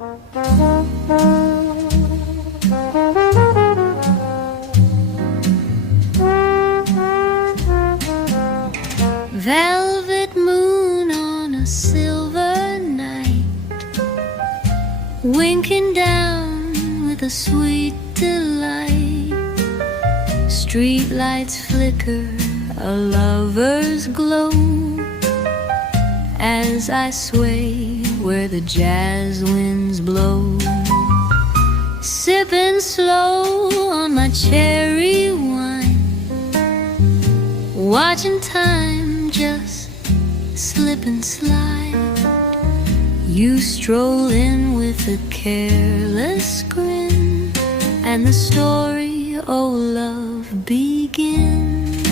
Velvet moon on a silver night, winking down with a sweet delight. Street lights flicker, a lover's glow, as I sway where the jazz winds blow. Sipping slow on my cherry wine, watching time just slip and slide. You stroll in with a careless grin, and the story, oh love, begins.